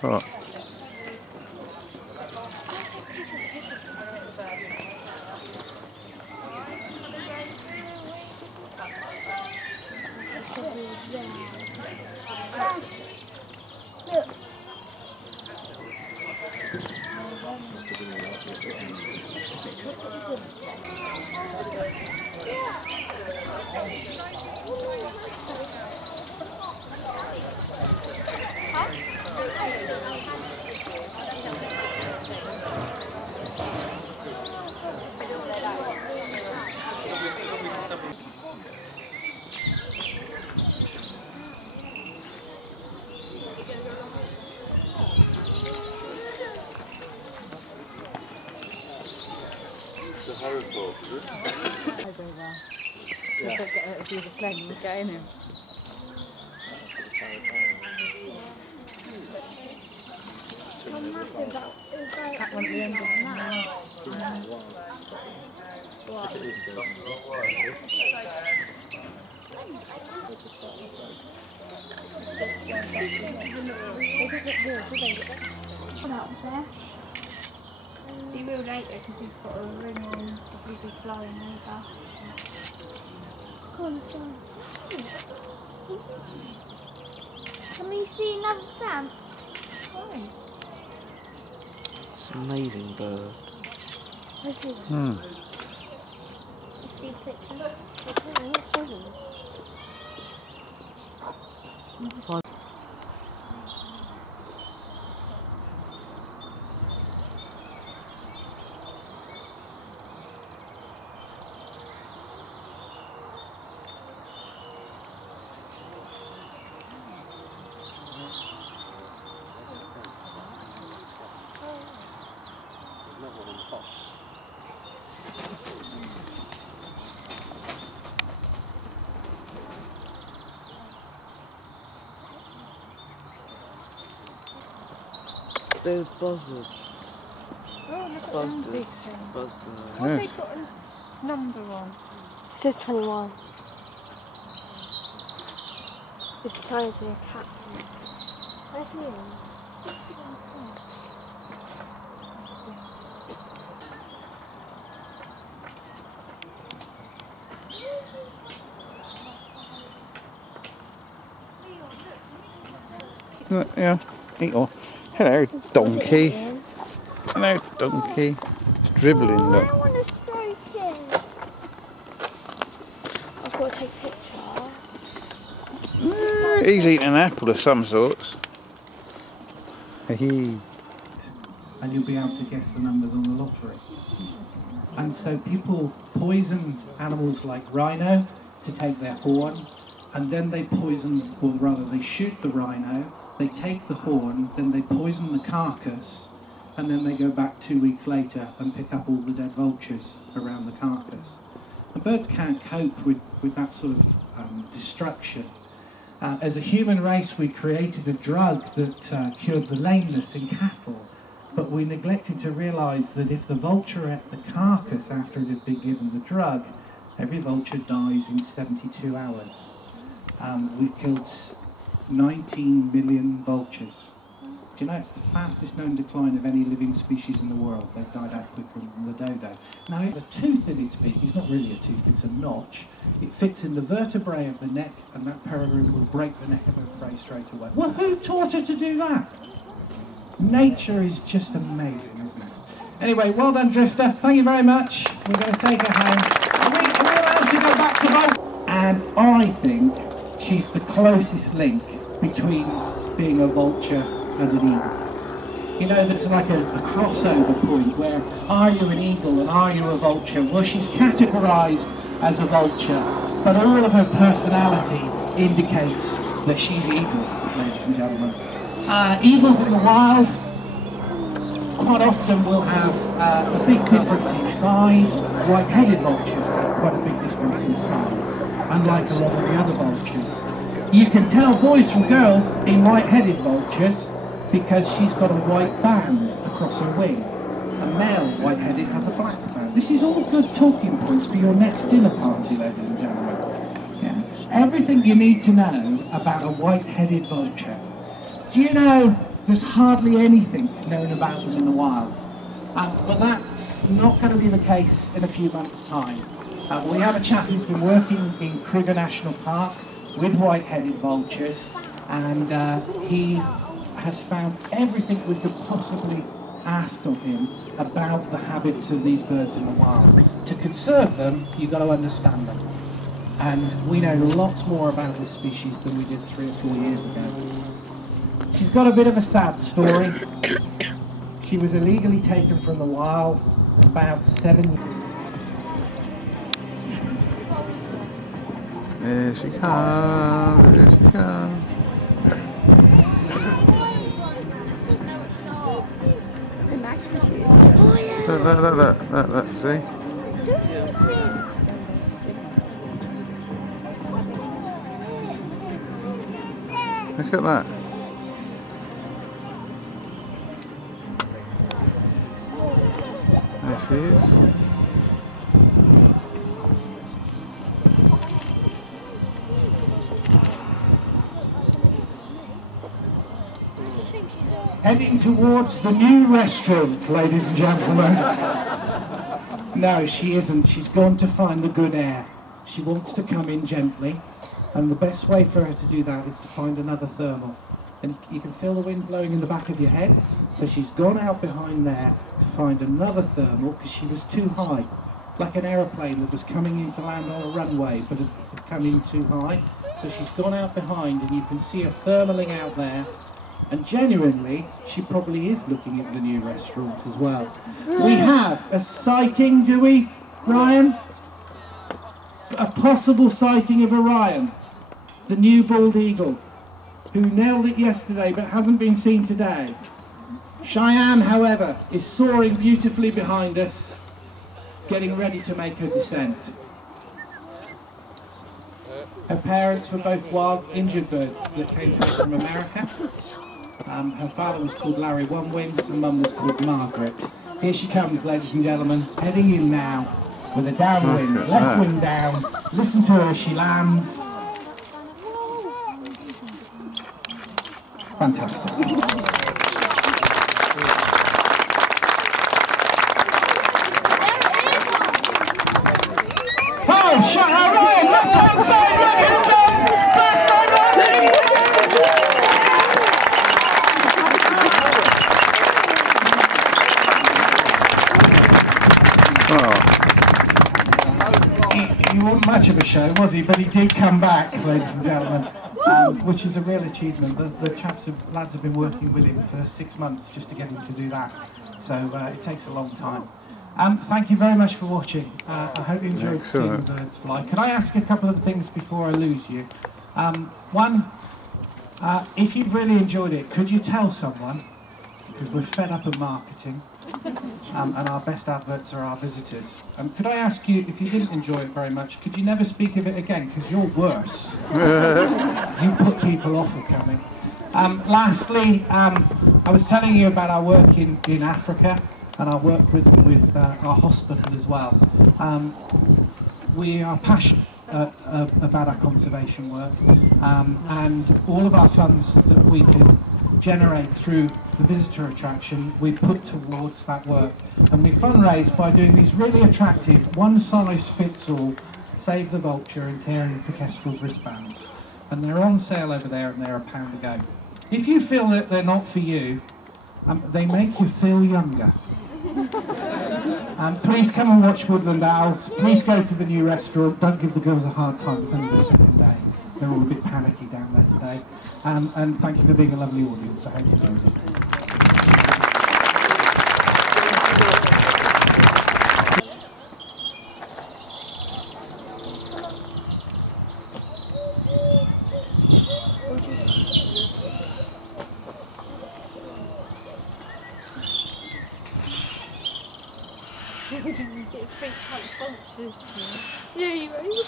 What? Look. If he's a plane, we'll get in him. That won't be under the map. He will later because he's got a ring on if we be flying over. Come on, can we see another stamp? It's an amazing bird. Let's see. Hmm. Let's see pictures. They're buzzard. Oh, look at Buzzed that it. big thing. Buzzed it. What have they got a number on? It says 21. It's trying to be a cat. Where's he? Yeah. Eat all. Hello, donkey. Hello, donkey. It's dribbling, I look. want to stroke it. I've got to take a picture. He's eating an apple of some sorts. And you'll be able to guess the numbers on the lottery. And so people poison animals like rhino to take their horn, and then they poison, or rather they shoot the rhino, they take the horn, then they poison the carcass, and then they go back 2 weeks later and pick up all the dead vultures around the carcass. And birds can't cope with that sort of destruction. As a human race, we created a drug that cured the lameness in cattle, but we neglected to realise that if the vulture ate the carcass after it had been given the drug, every vulture dies in 72 hours. We've killed 19 million vultures. Do you know it's the fastest known decline of any living species in the world? They've died out quicker than the dodo. Now, the tooth in its beak is not really a tooth, it's a notch. It fits in the vertebrae of the neck, and that peregrine will break the neck of a prey straight away. Well, who taught her to do that? Nature is just amazing, isn't it? Anyway, well done, Drifter. Thank you very much. We're going to take her home. Are we allowed to go back to vote? And I think she's the closest link between being a vulture and an eagle. You know, there's like a crossover point where are you an eagle and are you a vulture? Well, she's categorised as a vulture, but all of her personality indicates that she's eagle, ladies and gentlemen. Eagles in the wild quite often will have a big difference in size. White-headed vultures have quite a big difference in size, unlike a lot of the other vultures. You can tell boys from girls in white-headed vultures because she's got a white band across her wing. A male white-headed has a black band. This is all good talking points for your next dinner party, ladies and gentlemen. Yeah. Everything you need to know about a white-headed vulture. Do you know there's hardly anything known about them in the wild. But that's not going to be the case in a few months' time. We have a chap who's been working in Kruger National Park with white-headed vultures, and he has found everything we could possibly ask of him about the habits of these birds in the wild. To conserve them, you've got to understand them. And we know lots more about this species than we did 3 or 4 years ago. She's got a bit of a sad story. She was illegally taken from the wild about 7 years. There she comes, there she comes. Look, see? Look at that. There she is. Heading towards the new restaurant, ladies and gentlemen. No, she isn't. She's gone to find the good air. She wants to come in gently, and the best way for her to do that is to find another thermal. And you can feel the wind blowing in the back of your head. So she's gone out behind there to find another thermal because she was too high. Like an aeroplane that was coming in to land on a runway but had come in too high. So she's gone out behind, and you can see her thermaling out there. And genuinely, she probably is looking at the new restaurant as well. We have a sighting, do we, Ryan? A possible sighting of Orion, the new bald eagle, who nailed it yesterday but hasn't been seen today. Cheyenne, however, is soaring beautifully behind us, getting ready to make her descent. Her parents were both wild injured birds that came to us from America. Her father was called Larry One Wing, and Mum was called Margaret. Here she comes, ladies and gentlemen, heading in now with a downwind, left wing down. Listen to her as she lands. Fantastic. Oh, shut her Ryan! Left hand side, right hand down! First time Ryan! He wasn't much of a show, was he? But he did come back, ladies and gentlemen, which is a real achievement. The lads have been working with him for 6 months just to get him to do that. So it takes a long time. Thank you very much for watching. I hope you enjoyed seeing the birds fly. Can I ask a couple of things before I lose you? One, if you've really enjoyed it, could you tell someone? Because we're fed up of marketing. And our best adverts are our visitors. Could I ask you, if you didn't enjoy it very much, could you never speak of it again? Because you're worse. You put people off of coming. Lastly, I was telling you about our work in Africa and our work with our hospital as well. We are passionate about our conservation work, and all of our funds that we can generate through the visitor attraction we put towards that work, and we fundraise by doing these really attractive one-size-fits-all Save the Vulture and Caring for Kestrel's wristbands, and they're on sale over there and they're £1 a go. If you feel that they're not for you, they make you feel younger. Please come and watch Woodland Owls. Please go to the new restaurant. Don't give the girls a hard time, it's only their second day. They're all a bit panicky down there today. And thank you for being a lovely audience. I hope you enjoyed it. Get freaked out vultures. Yeah, you ready?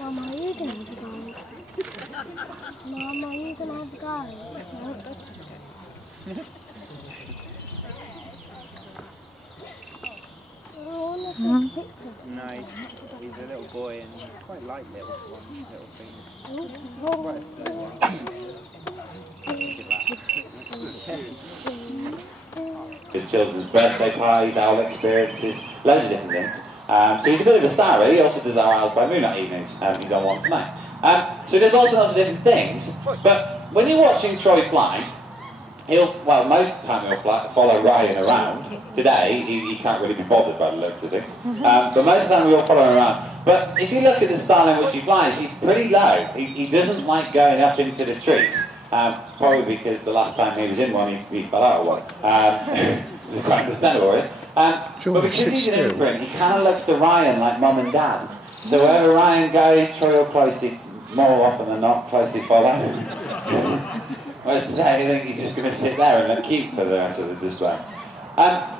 Mom, are you gonna have a go? Mom, are you gonna have a go? No. Oh no. No, he's a little boy and he's quite like little swans, little things. Quite a small one. His children's birthday parties, owl experiences, loads of different things. So he's a bit of a star really. He also does our Owls by Moonlight evenings. He's on one tonight. So there's lots and lots of different things. But when you're watching Troy fly, most of the time he'll follow Ryan around. Today, he can't really be bothered by the looks of things. But most of the time we'll follow him around. But if you look at the style in which he flies, he's pretty low. He doesn't like going up into the trees. Probably because the last time he was in one, he fell out of one. It's quite understandable, really. But because he's an imprint, he kind of looks to Ryan like mum and dad. So wherever Ryan goes, Troy will closely, more often than not, closely follow. Whereas today, I think he's just going to sit there and look cute for the rest of the display.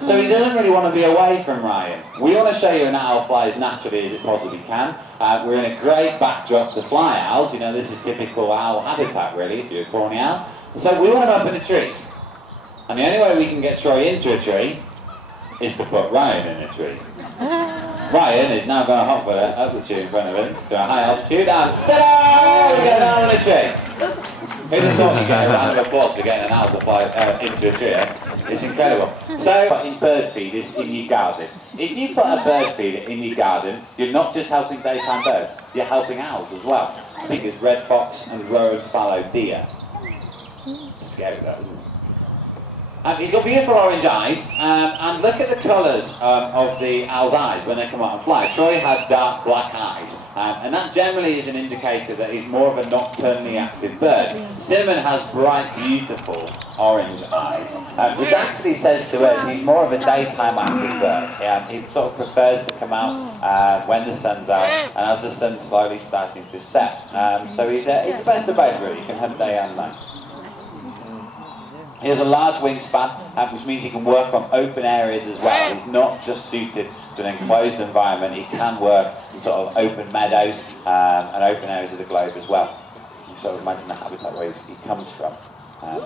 So he doesn't really want to be away from Ryan. We want to show you an owl fly as naturally as it possibly can. We're in a great backdrop to fly owls. You know, this is typical owl habitat, really, if you're a tawny owl. So we want him up in the trees. And the only way we can get Troy into a tree is to put Ryan in a tree. Ryan is now going to hop up the tree in front of us to a high altitude, and ta-da! We get an owl in a tree. Who'd have thought you'd get a round of applause for getting an owl to fly into a tree? It's incredible. So, in bird feeders in your garden. If you put a bird feeder in your garden, you're not just helping daytime birds, you're helping owls as well. I think it's red fox and rowan fallow deer. It's scary, that, isn't it? He's got beautiful orange eyes, and look at the colours of the owl's eyes when they come out and fly. Troy had dark black eyes, and that generally is an indicator that he's more of a nocturnally active bird. Cinnamon has bright, beautiful orange eyes, which actually says to us he's more of a daytime active bird. He sort of prefers to come out when the sun's out, and as the sun's slowly starting to set. So he's the best of both, really. You can hunt day and night. He has a large wingspan, which means he can work on open areas as well. He's not just suited to an enclosed environment. He can work in sort of open meadows and open areas of the globe as well. You sort of imagine the habitat where he comes from.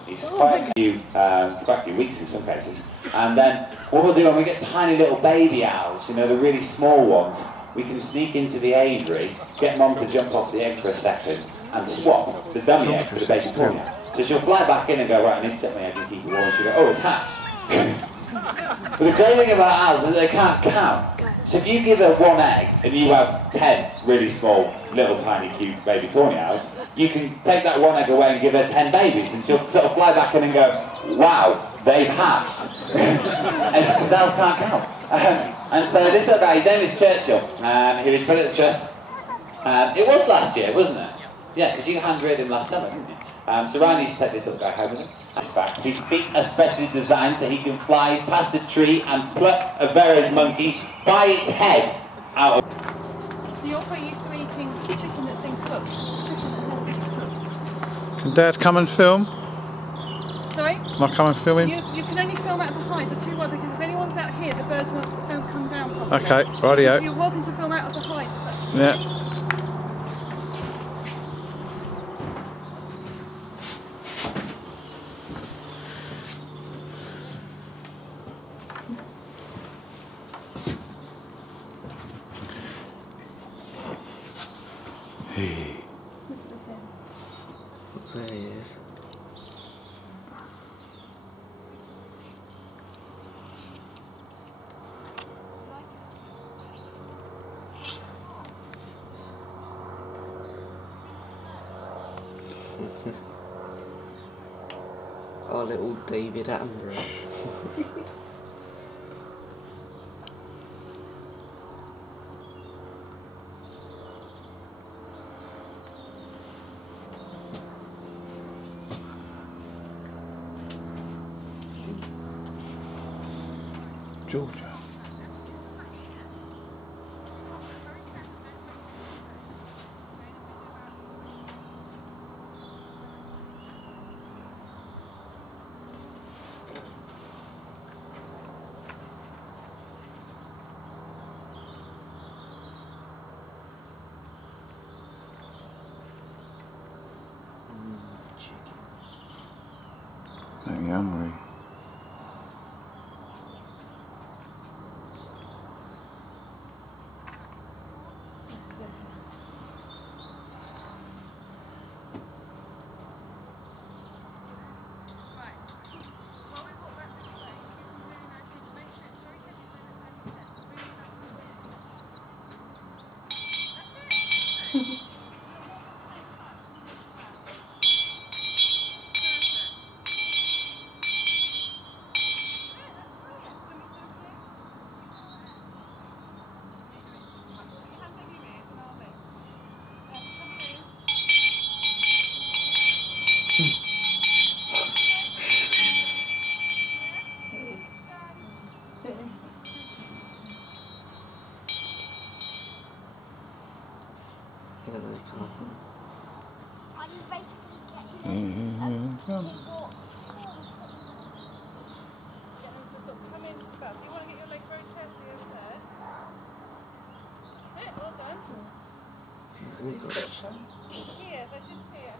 He's quite a few weeks in some cases. And then what we'll do when we get tiny little baby owls, you know, the really small ones, we can sneak into the aviary, get mom to jump off the egg for a second, and swap the dummy egg for the baby tawny owl. So she'll fly back in and go, right, I need to set my egg and keep it warm. She'll go, oh, it's hatched. But the great thing about owls is that they can't count. So if you give her one egg and you have 10 really small, little tiny cute baby tawny owls, you can take that one egg away and give her 10 babies, and she'll sort of fly back in and go, wow, they've hatched. Because owls can't count. And so this little guy, his name is Churchill, who was put at the trust. It was last year, wasn't it? Yeah, because you hand-reared him last summer, didn't you? So Ryan used to take this little guy home with him. That's fact. His feet are specially designed so he can fly past a tree and pluck a Vera's monkey by its head out of... So you're quite used to eating chicken that's been cooked? Can Dad come and film? Sorry? Can I come and film him? You can only film out of the heights, I tell you why, because if anyone's out here, the birds don't come down properly. Okay, rightio. You're welcome to film out of the heights. Yeah. Hey. There he is. Our little David Attenborough. Georgia. I'm hungry. I just basically get him. Here, they're just here.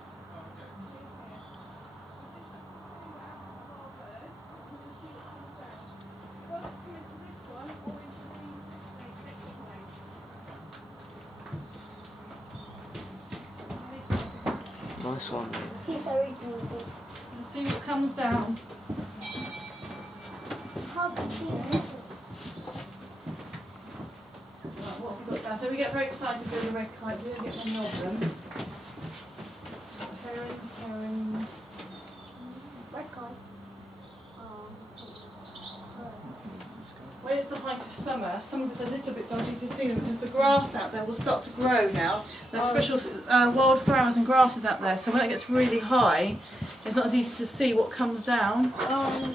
Nice one. He's very beautiful. Let's see what comes down. Hawk Conservancy. Right, what have we got down? So we get very excited with the red kite. We don't get many of them. Herons, herons. Red kite. When it's the height of summer, sometimes it's a little bit dodgy to see them because the grass out there will start to grow now. There's special wild flowers and grasses out there, so when it gets really high, it's not as easy to see what comes down. So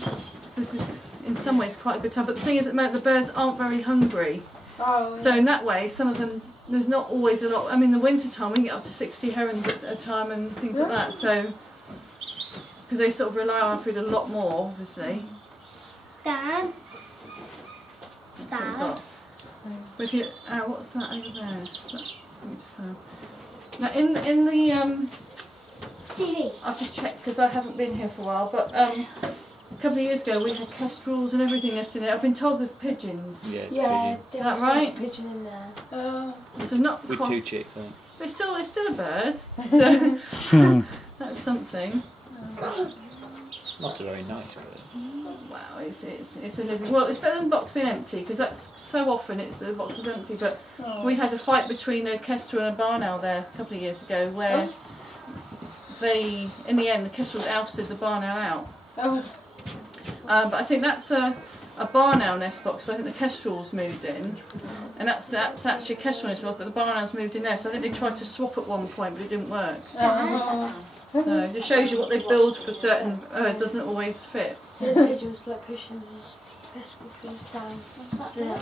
this is, in some ways, quite a good time. But the thing is, at the moment, the birds aren't very hungry. So in that way, some of them, there's not always a lot. I mean, the winter time, we can get up to 60 herons at a time and things like that. So, because they sort of rely on our food a lot more, obviously. Dad. That's what we've got. But if you, what's that over there? Now in the TV. I've just checked because I haven't been here for a while. But a couple of years ago we had kestrels and everything nesting there. I've been told there's pigeons. Yeah, Yeah, Is that right? pigeon in there. So not with quite, 2 chicks, I think. but it's still a bird. So that's something. Not a very nice bird. Wow, it's a living. Well, it's better than the box being empty because that's so often the box is empty. But we had a fight between a kestrel and a barn owl there a couple of years ago where they, in the end, the kestrels ousted the barn owl out. But I think that's a barn owl nest box. But I think the kestrels moved in, and that's actually a kestrel nest box. But the barn owls moved in there, so I think they tried to swap at one point, but it didn't work. So it just shows you what they build for certain birds doesn't always fit. The pigeons like pushing the festival things down. What's that? Yeah.